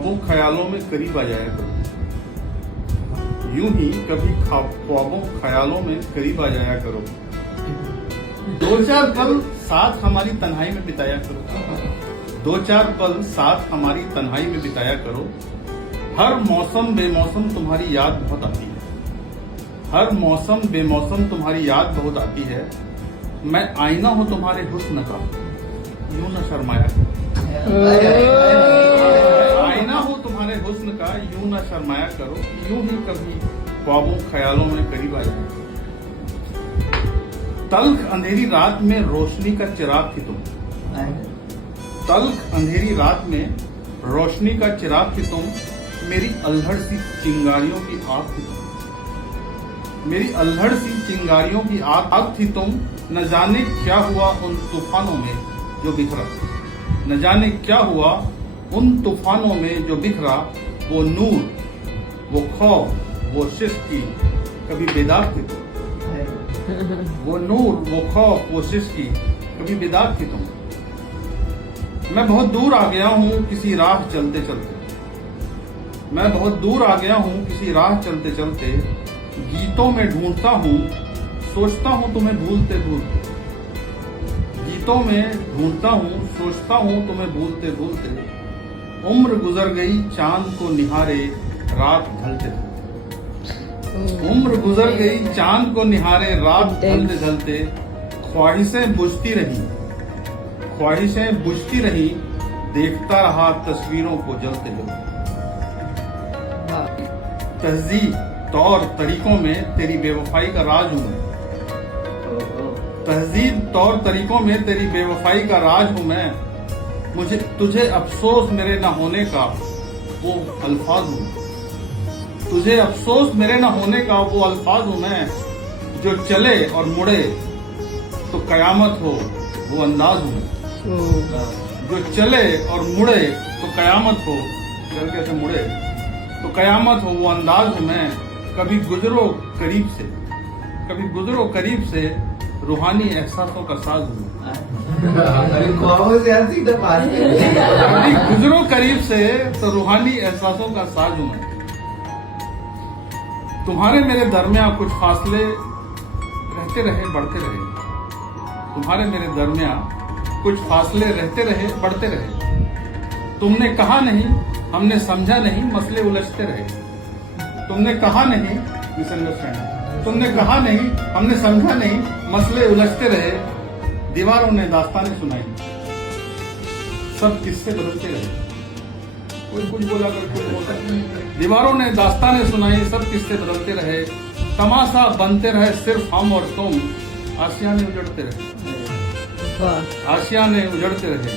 वो ख्यालों में करीब आ जाया करो, यूं ही कभी ख्वाबों ख्यालों में करीब आ जाया करो। 2-4 पल साथ हमारी तन्हाई में बिताया करो, 2-4 पल साथ हमारी तन्हाई में बिताया करो। हर मौसम बेमौसम तुम्हारी याद बहुत आती है, हर मौसम बेमौसम तुम्हारी याद बहुत आती है। मैं आईना हूं तुम्हारे हुस्न का, यूं न शर्माया करो। आईना हूं तुम्हारे हुस्न का, यूं न शर्माया करो। यूं ही कभी ख्वाबों ख्यालों में करीब आ जाए। तल्ख अंधेरी रात में रोशनी का चिराग थी तुम, तल्ख अंधेरी रात में रोशनी का चिराग थी तुम। मेरी अल्हड़ सी चिंगारियों की आग थी तुम, मेरी अल्हड़ सी चिंगारियों की आग थी तुम। न जाने क्या हुआ उन तूफानों में जो बिखरा, न जाने क्या हुआ उन तूफानों में जो बिखरा। वो नूर, वो खौफ, वो शिश्की कभी बेदाग थी तुम, वो नूर, वो खौफ, वो शिश्की कभी बेदाग थी तुम। मैं बहुत दूर आ गया हूँ किसी राह चलते चलते, मैं बहुत दूर आ गया हूँ किसी राह चलते चलते। गीतों में ढूंढता हूँ, सोचता हूँ तुम्हें भूलते भूलते। गीतों में ढूंढता हूँ, सोचता हूँ तुम्हें भूलते भूलते। उम्र गुजर गई चांद को निहारे रात ढलते ढलते, उम्र गुजर गई चांद को निहारे रात ढलते ढलते। ख्वाहिशें बुझती रही, ख्वाहिशें बुझती रही, देखता रहा तस्वीरों को जलते जलते। तहजीब तौर तरीकों में तेरी बेवफाई का राज हूं मैं, तहजीब तौर तरीकों में तेरी बेवफाई का राज हूं मैं। मुझे तुझे अफसोस मेरे न होने का वो अल्फाज हूं, तुझे अफसोस मेरे न होने का वो अल्फाज हूं मैं। जो चले और मुड़े तो कयामत हो वो अंदाज हूं मैं, जो चले और मुड़े तो कयामत हो, चल कैसे मुड़े तो कयामत हो वो अंदाज हूं मैं। कभी गुजरो करीब से, कभी गुजरो करीब से, रूहानी एहसासों का साज हूं। कभी गुजरो करीब से तो रूहानी एहसासों का साज हूं मैं। तुम्हारे मेरे दरमियां कुछ फासले रहते रहे बढ़ते रहे, तुम्हारे मेरे दरमियां कुछ फासले रहते रहे बढ़ते रहे। तुमने कहा नहीं हमने समझा नहीं, मसले उलझते रहे। तुमने कहा नहीं, मिसअंडरस्टैंडिंग, तुमने कहा नहीं हमने समझा नहीं, मसले उलझते रहे। दीवारों ने दास्तानें सुनाई, सब किस्से बदलते रहे। कोई कुछ बोला कर कुछ बोलता, दीवारों ने दास्तानें सुनाई, सब किस्से बदलते रहे। तमाशा बनते रहे सिर्फ हम और तुम, आशियाने उजड़ते रहे, आशियाने उजड़ते रहे।